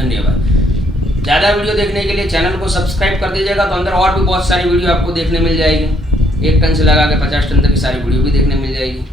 धन्यवाद। ज़्यादा वीडियो देखने के लिए चैनल को सब्सक्राइब कर दीजिएगा, तो अंदर और भी बहुत सारी वीडियो आपको देखने मिल जाएगी। 1 टन से लगा के 50 टन तक की सारी वीडियो भी देखने मिल जाएगी।